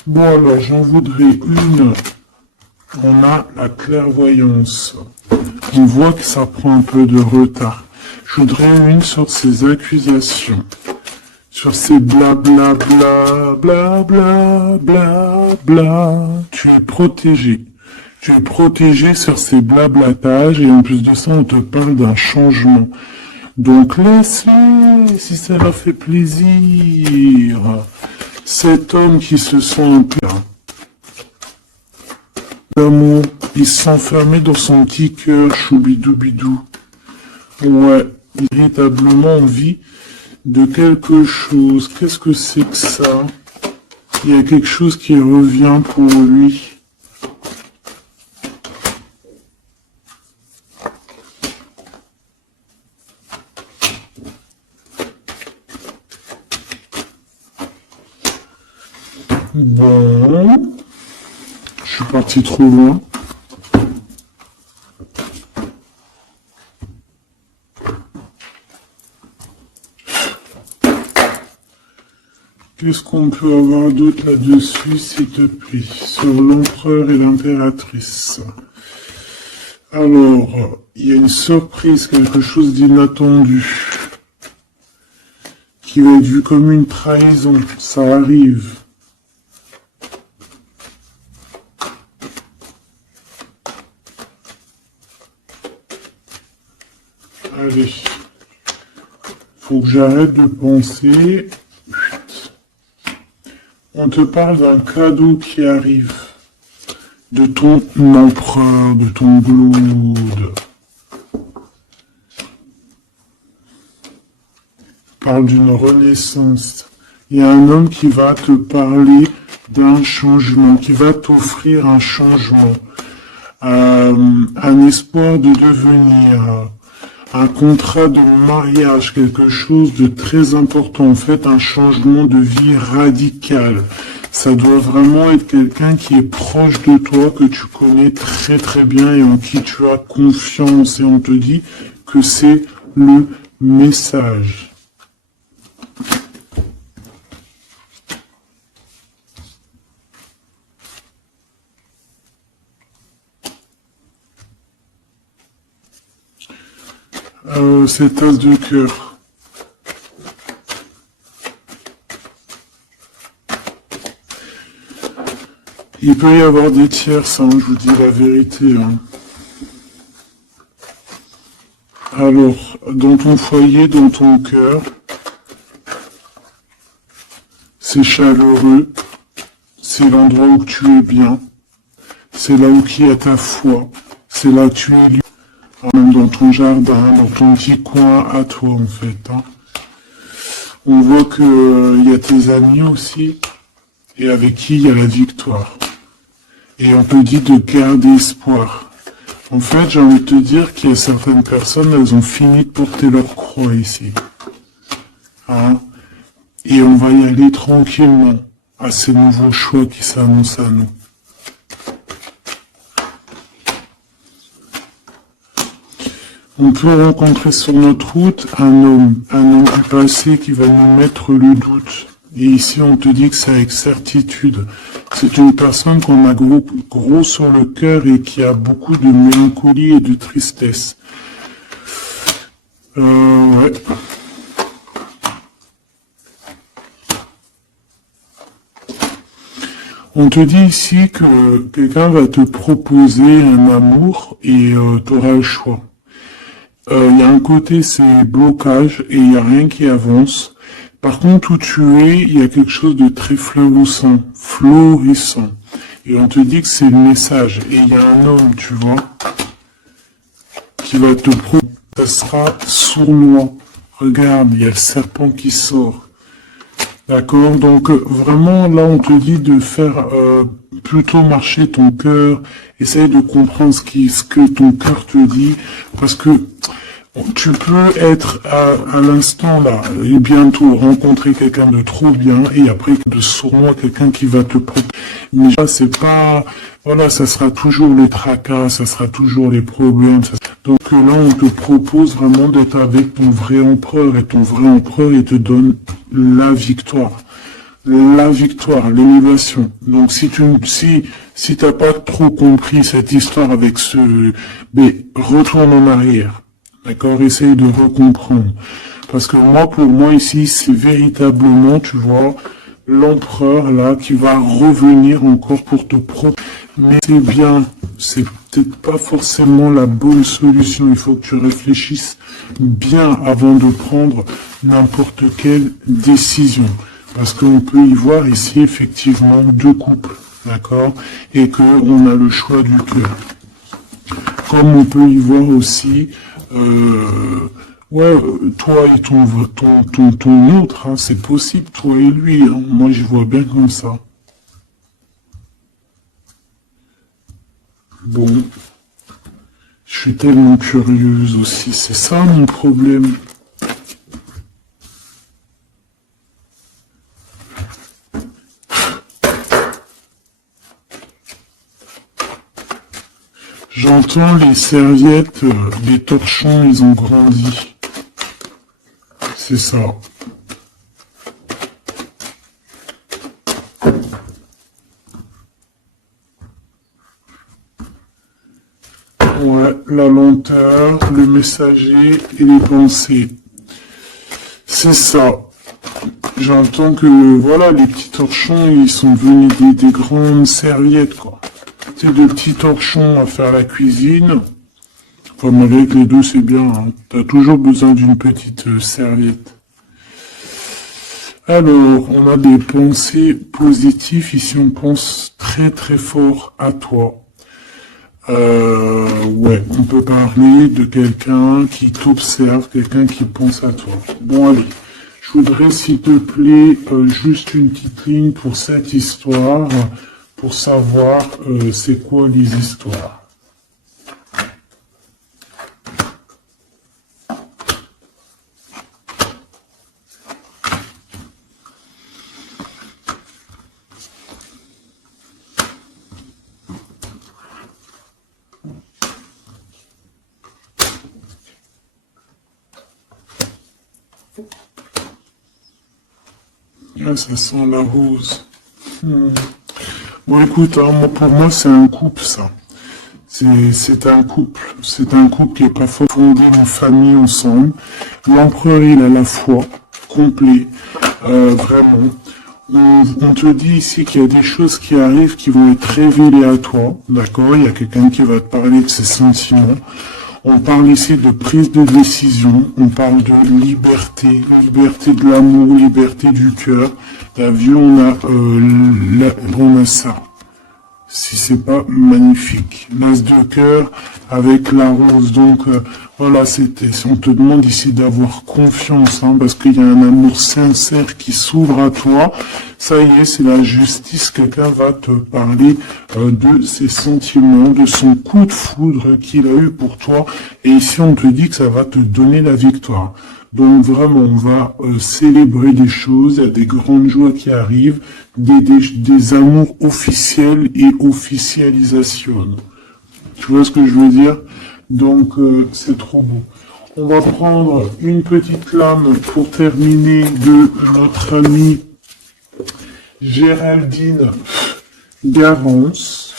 Bon alors, j'en voudrais une. On a la clairvoyance. On voit que ça prend un peu de retard. Je voudrais une sur ces accusations. Sur ces blabla bla bla bla bla bla. Tu es protégé. Tu es protégé sur ces blablatages et en plus de ça, on te parle d'un changement. Donc laisse-les, si ça leur fait plaisir. Cet homme qui se sent un peu d'amour, il s'enfermait dans son petit cœur, choubidoubidou. Ouais, véritablement envie de quelque chose. Qu'est-ce que c'est que ça? Il y a quelque chose qui revient pour lui. Bon, je suis parti trop loin. Qu'est-ce qu'on peut avoir d'autre là-dessus, s'il te plaît, sur l'empereur et l'impératrice? Alors, il y a une surprise, quelque chose d'inattendu, qui va être vu comme une trahison. Ça arrive. Allez. Faut que j'arrête de penser. On te parle d'un cadeau qui arrive. De ton empereur, de ton blood. Parle d'une renaissance. Il y a un homme qui va te parler d'un changement, qui va t'offrir un changement, un espoir de devenir, un contrat de mariage, quelque chose de très important, en fait, un changement de vie radical. Ça doit vraiment être quelqu'un qui est proche de toi, que tu connais très très bien et en qui tu as confiance. Et on te dit que c'est le message. Cette tasse de cœur. Il peut y avoir des tierces, hein, je vous dis la vérité. Hein. Alors, dans ton foyer, dans ton cœur, c'est chaleureux, c'est l'endroit où tu es bien, c'est là où il y a ta foi, c'est là où tu es libre, même dans ton jardin, dans ton petit coin à toi en fait. Hein. On voit que y a tes amis aussi, et avec qui il y a la victoire. Et on te dit de garder espoir. En fait, j'ai envie de te dire qu'il y a certaines personnes, elles ont fini de porter leur croix ici. Hein? Et on va y aller tranquillement à ces nouveaux choix qui s'annoncent à nous. On peut rencontrer sur notre route un homme du passé qui va nous mettre le doute. Et ici, on te dit que c'est avec certitude. C'est une personne qu'on a gros sur le cœur et qui a beaucoup de mélancolie et de tristesse. Ouais. On te dit ici que quelqu'un va te proposer un amour et tu auras le choix. Il y a un côté, c'est blocage et il n'y a rien qui avance. Par contre, où tu es, il y a quelque chose de très florissant. Et on te dit que c'est le message. Et il y a un homme, tu vois, qui va te proposer. Ça sera sournois. Regarde, il y a le serpent qui sort. D'accord? Donc, vraiment, là, on te dit de faire plutôt marcher ton cœur. Essaye de comprendre ce que ton cœur te dit. Parce que tu peux être à l'instant là et bientôt rencontrer quelqu'un de trop bien et après de sournois quelqu'un qui va te proposer. Mais ça c'est pas, voilà, ça sera toujours les tracas, ça sera toujours les problèmes. Donc là on te propose vraiment d'être avec ton vrai empereur et ton vrai empereur il te donne la victoire. La victoire, l'élévation. Donc si t'as pas trop compris cette histoire avec mais retourne en arrière. D'accord, essaye de recomprendre. Parce que pour moi ici, c'est véritablement, tu vois, l'empereur là qui va revenir encore pour te proposer. Mais c'est bien, c'est peut-être pas forcément la bonne solution. Il faut que tu réfléchisses bien avant de prendre n'importe quelle décision. Parce qu'on peut y voir ici effectivement deux couples, d'accord, et qu'on a le choix du cœur. Comme on peut y voir aussi toi et ton autre, hein, c'est possible, toi et lui, hein, moi je vois bien comme ça. Bon, je suis tellement curieuse aussi, c'est ça mon problème. J'entends les serviettes, les torchons, ils ont grandi. C'est ça. Ouais, la lenteur, le messager et les pensées. C'est ça. J'entends que, voilà, les petits torchons, ils sont devenus des grandes serviettes, quoi. Tu sais, de petits torchons à faire la cuisine. Enfin, malgré que les deux, c'est bien, hein. T'as toujours besoin d'une petite serviette. Alors, on a des pensées positives. Ici, on pense très très fort à toi. Ouais, on peut parler de quelqu'un qui t'observe, quelqu'un qui pense à toi. Bon, allez, je voudrais, s'il te plaît, juste une petite ligne pour cette histoire, pour savoir c'est quoi les histoires. Ah, ça sent la rose. Bon, écoute, hein, pour moi, c'est un couple, ça. C'est un couple. C'est un couple qui est pas fondé en famille ensemble. L'empereur, il a la foi, complet, vraiment. On te dit ici qu'il y a des choses qui arrivent qui vont être révélées à toi, d'accord? Il y a quelqu'un qui va te parler de ses sentiments. On parle ici de prise de décision, on parle de liberté, liberté de l'amour, liberté du cœur. T'as vu, on a ça. Si c'est pas magnifique. L'as de cœur avec la rose. Donc voilà, on te demande ici d'avoir confiance, hein, parce qu'il y a un amour sincère qui s'ouvre à toi. Ça y est, c'est la justice. Quelqu'un va te parler de ses sentiments, de son coup de foudre qu'il a eu pour toi. Et ici, on te dit que ça va te donner la victoire. Donc vraiment, on va célébrer des choses, il y a des grandes joies qui arrivent, des amours officiels et officialisation. Tu vois ce que je veux dire? Donc c'est trop beau. On va prendre une petite lame pour terminer de notre amie Géraldine Garance,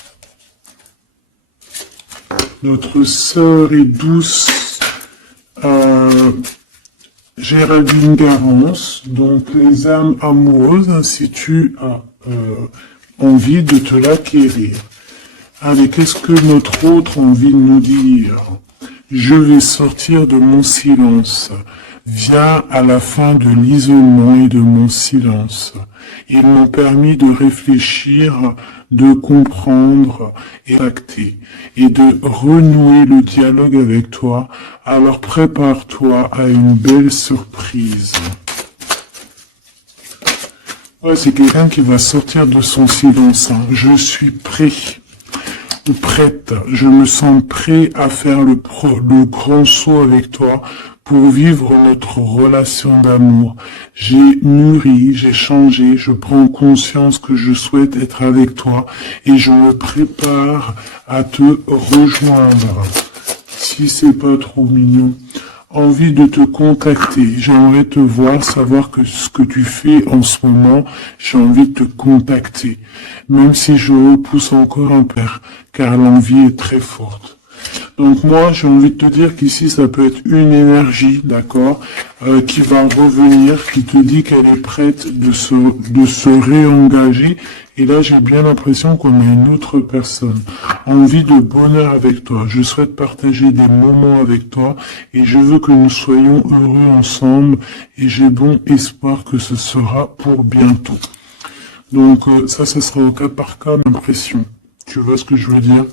notre sœur et douce Géraldine Garance, donc les âmes amoureuses, si tu as envie de te l'acquérir. Allez, qu'est-ce que notre autre a envie de nous dire? Je vais sortir de mon silence. Viens à la fin de l'isolement et de mon silence. Ils m'ont permis de réfléchir, de comprendre et d'acter, et de renouer le dialogue avec toi. Alors prépare-toi à une belle surprise. Ouais, c'est quelqu'un qui va sortir de son silence, hein. Je suis prêt. Ou prête, je me sens prêt à faire le grand saut avec toi pour vivre notre relation d'amour. J'ai mûri, j'ai changé, je prends conscience que je souhaite être avec toi et je me prépare à te rejoindre. Si c'est pas trop mignon. Envie de te contacter, j'aimerais te voir, savoir que ce que tu fais en ce moment, j'ai envie de te contacter, même si je repousse encore un peu, car l'envie est très forte. Donc moi, j'ai envie de te dire qu'ici, ça peut être une énergie, d'accord, qui va revenir, qui te dit qu'elle est prête de se réengager. Et là, j'ai bien l'impression qu'on a une autre personne. Envie de bonheur avec toi. Je souhaite partager des moments avec toi et je veux que nous soyons heureux ensemble et j'ai bon espoir que ce sera pour bientôt. Donc ça sera au cas par cas l'impression. Tu vois ce que je veux dire?